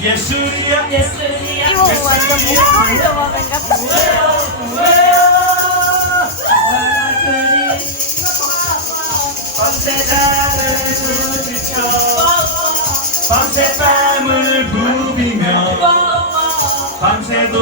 예술이야 예술이야 이거 완전 목걸이 조합인 같다 밤새 밤을 부비며 밤새 밤을 부비며 밤새도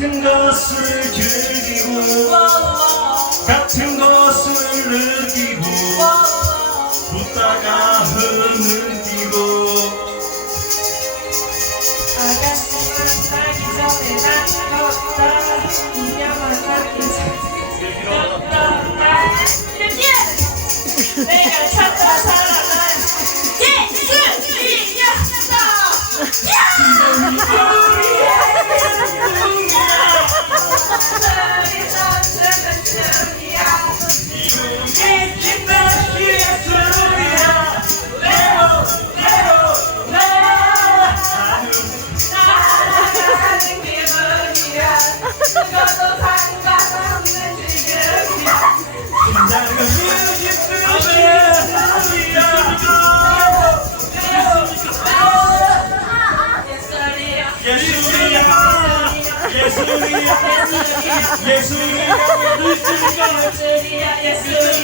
같은 것을 즐기고 같은 것을 느끼고 웃다가 흐는 뛰고 아가씨만 나기 전에 Yes, we are. Yes, we are. Yes, we are. Yes, we are.